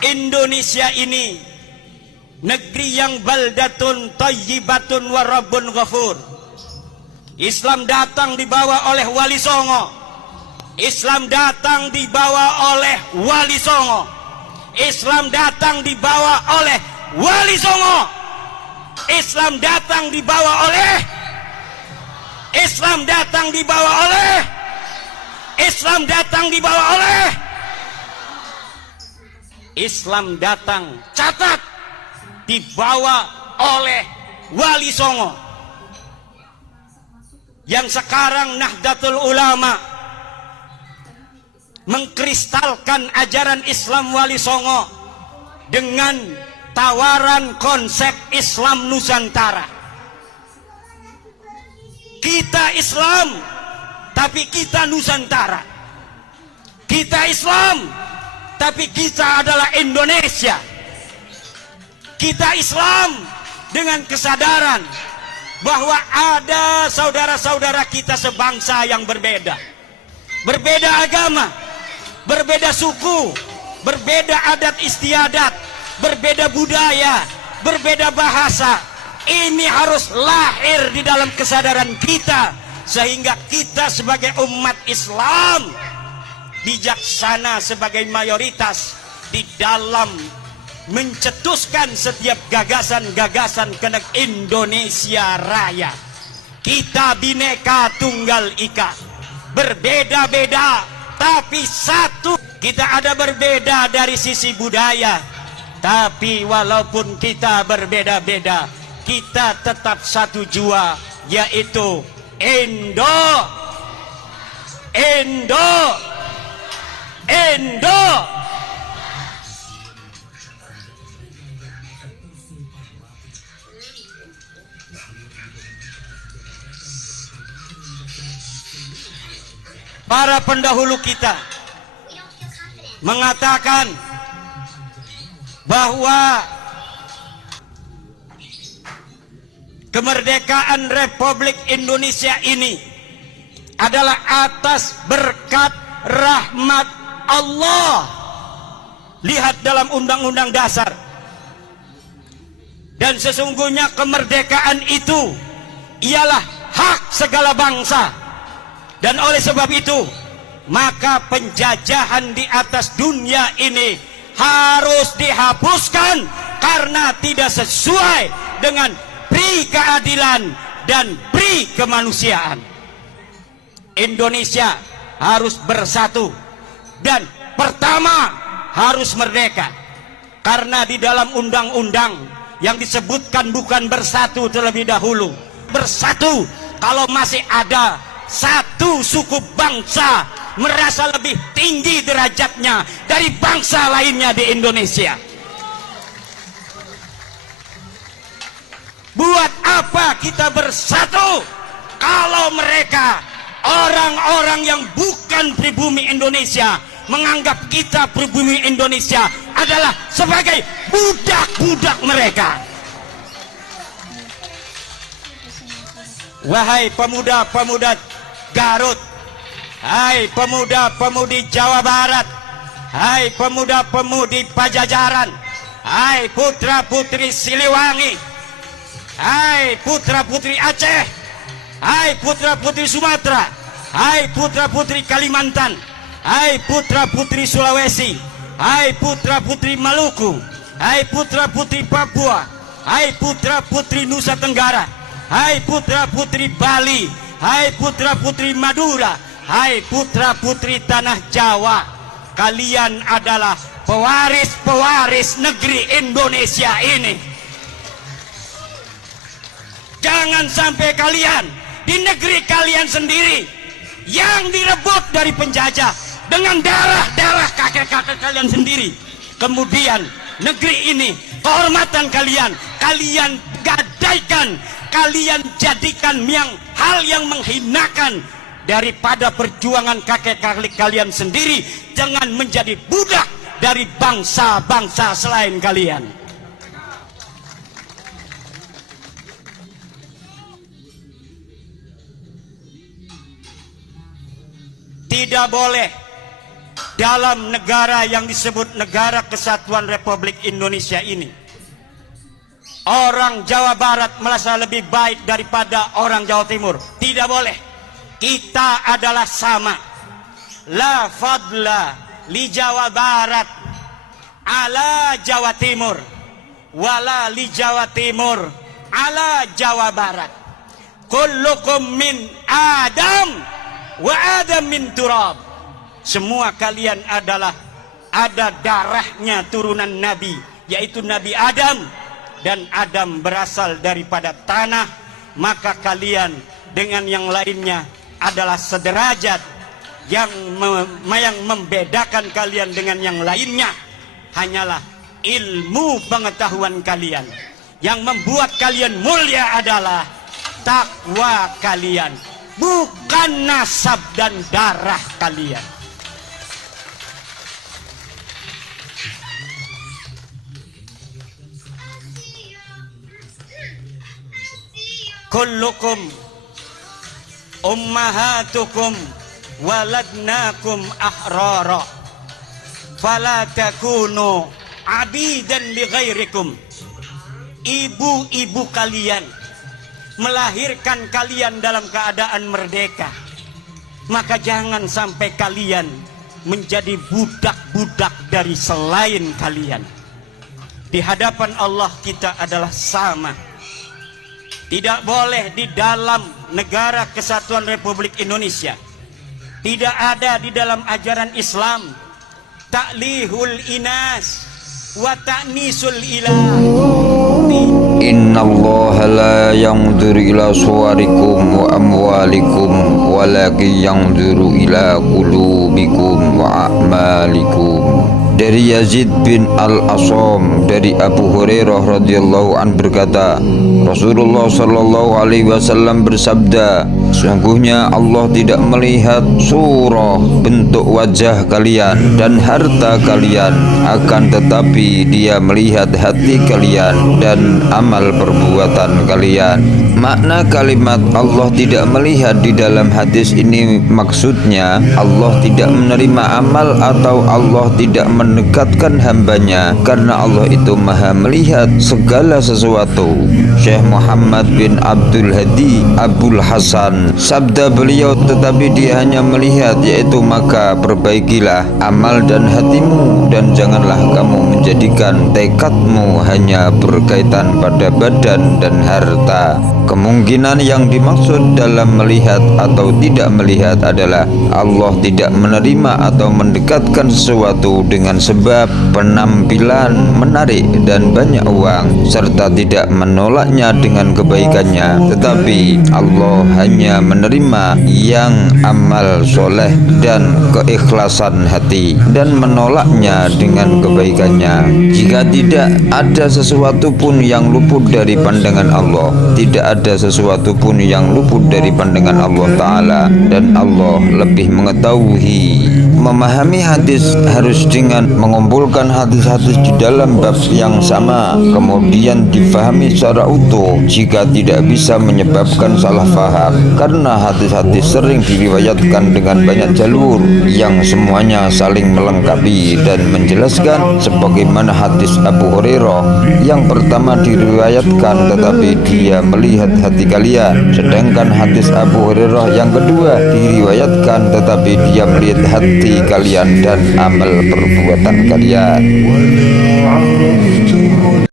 Indonesia ini negeri yang baldatun thayyibatun wa rabbun ghafur. Islam datang dibawa oleh Wali Songo. Islam datang dibawa oleh Wali Songo. Islam datang dibawa oleh Wali Songo. Islam datang dibawa oleh Islam datang dibawa oleh Islam datang dibawa oleh Islam datang, catat, dibawa oleh Wali Songo yang sekarang Nahdlatul Ulama mengkristalkan ajaran Islam Wali Songo dengan tawaran konsep Islam Nusantara. Kita Islam, tapi kita Nusantara. Kita Islam, tapi kita adalah Indonesia. Kita Islam dengan kesadaran bahwa ada saudara-saudara kita sebangsa yang berbeda. Berbeda agama, berbeda suku, berbeda adat istiadat, berbeda budaya, berbeda bahasa. Ini harus lahir di dalam kesadaran kita, sehingga kita sebagai umat Islam bijaksana sebagai mayoritas di dalam mencetuskan setiap gagasan-gagasan kenek Indonesia Raya. Kita Bhinneka Tunggal Ika, berbeda-beda tapi satu. Kita ada berbeda dari sisi budaya, tapi walaupun kita berbeda-beda, kita tetap satu jua, yaitu Indo. Para pendahulu kita mengatakan bahwa kemerdekaan Republik Indonesia ini adalah atas berkat rahmat Allah. Lihat dalam Undang-Undang Dasar. Dan sesungguhnya kemerdekaan itu ialah hak segala bangsa. Dan oleh sebab itu, maka penjajahan di atas dunia ini harus dihapuskan karena tidak sesuai dengan pri keadilan dan pri kemanusiaan. Indonesia harus bersatu dan pertama harus merdeka. Karena di dalam undang-undang yang disebutkan bukan bersatu terlebih dahulu. Bersatu kalau masih ada satu suku bangsa merasa lebih tinggi derajatnya dari bangsa lainnya di Indonesia. Buat apa kita bersatu kalau mereka, orang-orang yang bukan pribumi Indonesia, menganggap kita pribumi Indonesia adalah sebagai budak-budak mereka. Wahai pemuda-pemuda Garut, hai pemuda-pemudi Jawa Barat, hai pemuda-pemudi Pajajaran, hai putra-putri Siliwangi, hai putra-putri Aceh, hai putra-putri Sumatera, hai putra-putri Kalimantan, hai putra-putri Sulawesi, hai putra-putri Maluku, hai putra-putri Papua, hai putra-putri Nusa Tenggara, hai putra-putri Bali, hai putra-putri Madura, hai putra-putri tanah Jawa. Kalian adalah pewaris-pewaris negeri Indonesia ini. Jangan sampai kalian di negeri kalian sendiri yang direbut dari penjajah dengan darah-darah kakek-kakek kalian sendiri. Kemudian negeri ini, kehormatan kalian, kalian gadaikan, kalian jadikan hal yang menghinakan daripada perjuangan kakek-kakek kalian sendiri, jangan menjadi budak dari bangsa-bangsa selain kalian. Tidak boleh dalam negara yang disebut Negara Kesatuan Republik Indonesia ini, orang Jawa Barat merasa lebih baik daripada orang Jawa Timur. Tidak boleh. Kita adalah sama. La fadla li Jawa Barat ala Jawa Timur, wala li Jawa Timur ala Jawa Barat. Kullukum min Adam wa Adam min turab. Semua kalian adalah ada darahnya turunan Nabi, yaitu Nabi Adam, dan Adam berasal daripada tanah. Maka kalian dengan yang lainnya adalah sederajat. Yang membedakan kalian dengan yang lainnya hanyalah ilmu pengetahuan kalian. Yang membuat kalian mulia adalah takwa kalian, bukan nasab dan darah kalian. Kullukum ummahatukum waladnakum ahrara fala takunu abidan li ghairikum. Ibu-ibu kalian melahirkan kalian dalam keadaan merdeka, maka jangan sampai kalian menjadi budak-budak dari selain kalian. Di hadapan Allah kita adalah sama. Tidak boleh di dalam Negara Kesatuan Republik Indonesia, tidak ada di dalam ajaran Islam ta'lihul inas wa ta'nisul ilah. Innallaha la yanzuru ila suwarikum wa amwalikum walakin yanzuru ila qulubikum wa a'malikum. Dari Yazid bin Al-Asam dari Abu Hurairah radhiyallahu an berkata, Rasulullah sallallahu alaihi wasallam bersabda, sesungguhnya Allah tidak melihat surah bentuk wajah kalian dan harta kalian, akan tetapi Dia melihat hati kalian dan amal perbuatan kalian. Makna kalimat Allah tidak melihat di dalam hadis ini maksudnya Allah tidak menerima amal atau Allah tidak mendekatkan hambanya, karena Allah itu maha melihat segala sesuatu. Syekh Muhammad bin Abdul Hadi Abul Hasan, sabda beliau, tetapi Dia hanya melihat, yaitu maka perbaikilah amal dan hatimu, dan janganlah kamu menjadikan tekadmu hanya berkaitan pada badan dan harta. Kemungkinan yang dimaksud dalam melihat atau tidak melihat adalah Allah tidak menerima atau mendekatkan sesuatu dengan sebab penampilan menarik dan banyak uang, serta tidak menolaknya dengan kebaikannya, tetapi Allah hanya menerima yang amal soleh dan keikhlasan hati dan menolaknya dengan kebaikannya. Jika tidak ada sesuatu pun yang luput dari pandangan Allah, tidak ada sesuatu pun yang luput dari pandangan Allah Ta'ala, dan Allah lebih mengetahui. Memahami hadis harus dengan mengumpulkan hadis-hadis di dalam bab yang sama, kemudian difahami secara utuh. Jika tidak bisa menyebabkan salah faham, karena hadis-hadis sering diriwayatkan dengan banyak jalur yang semuanya saling melengkapi dan menjelaskan, sebagaimana hadis Abu Hurairah yang pertama diriwayatkan tetapi Dia melihat hati kalian, sedangkan hadis Abu Hurairah yang kedua diriwayatkan tetapi Dia melihat hati kalian dan amal perbuatan kalian.